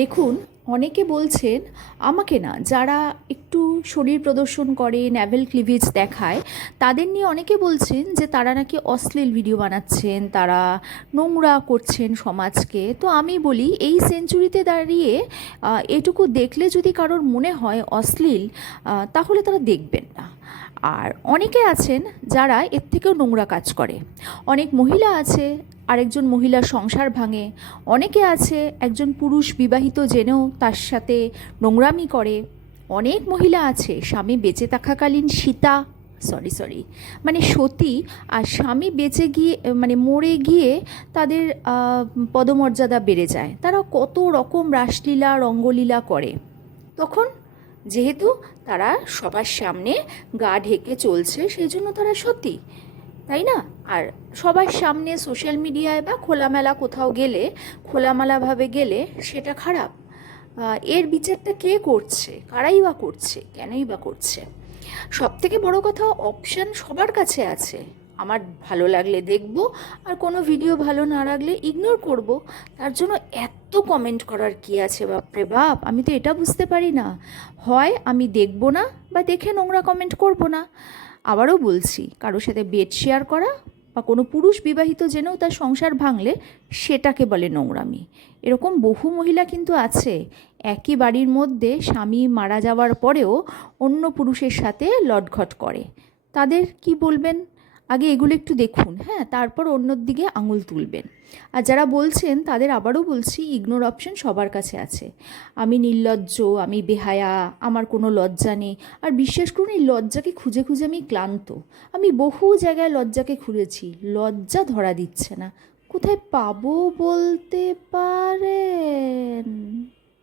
দেখুন, অনেকে বলছেন, আমাকে না, যারা একটু শরীর প্রদর্শন করে, ন্যাভেল ক্লিভেজ দেখায়, তাদের নিয়ে অনেকে বলছেন যে তারা নাকি অশ্লীল ভিডিও বানাচ্ছেন, তারা নোংরা করছেন সমাজকে। তো আমি বলি, এই সেঞ্চুরিতে দাঁড়িয়ে এটুকু দেখলে যদি কারোর মনে হয় অশ্লীল, তাহলে তারা দেখবেন না। আর অনেকে আছেন যারা এর থেকেও নোংরা কাজ করে। অনেক মহিলা আছে, আরেকজন মহিলার সংসার ভাঙে। অনেকে আছে একজন পুরুষ বিবাহিত জেনেও তার সাথে নোংরামি করে। অনেক মহিলা আছে স্বামী বেঁচে থাকাকালীন মানে সতী, আর স্বামী বেঁচে গিয়ে মানে মরে গিয়ে তাদের পদমর্যাদা বেড়ে যায়। তারা কত রকম রাসলীলা রঙ্গলীলা করে। তখন যেহেতু তারা সবার সামনে গা ঢেকে চলছে, সেই জন্য তারা সতী, তাই না? আর সবার সামনে সোশ্যাল মিডিয়ায় বা খোলামেলা কোথাও গেলে, খোলামেলাভাবে গেলে সেটা খারাপ। এর বিচারটা কে করছে, কারাই বা করছে, কেনই বা করছে? সব থেকে বড় কথা, অপশান সবার কাছে আছে। আমার ভালো লাগলে দেখব, আর কোনো ভিডিও ভালো না লাগলে ইগনোর করব। তার জন্য এত কমেন্ট করার কি আছে? বাপরে বাপ, আমি তো এটা বুঝতে পারি না। হয় আমি দেখব না, বা দেখে নোংরা কমেন্ট করব না। আবারও বলছি, কারোর সাথে বেড শেয়ার করা বা কোনো পুরুষ বিবাহিত জেনেও তার সংসার ভাঙলে সেটাকে বলে নোংরামি। এরকম বহু মহিলা কিন্তু আছে, একই বাড়ির মধ্যে স্বামী মারা যাওয়ার পরেও অন্য পুরুষের সাথে লটঘট করে। তাদের কি বলবেন? আগে এগুলো একটু দেখুন, হ্যাঁ, তারপর অন্যর দিকে আঙুল তুলবেন। আর যারা বলছেন তাদের আবারও বলছি, ইগনোর অপশন সবার কাছে আছে। আমি নির্লজ্জ, আমি বেহায়া, আমার কোনো লজ্জা নেই। আর বিশ্বাস করুন, এই লজ্জাকে খুঁজে খুঁজে আমি ক্লান্ত। আমি বহু জায়গায় লজ্জাকে খুঁজেছি, লজ্জা ধরা দিচ্ছে না। কোথায় পাবো বলতে পারে?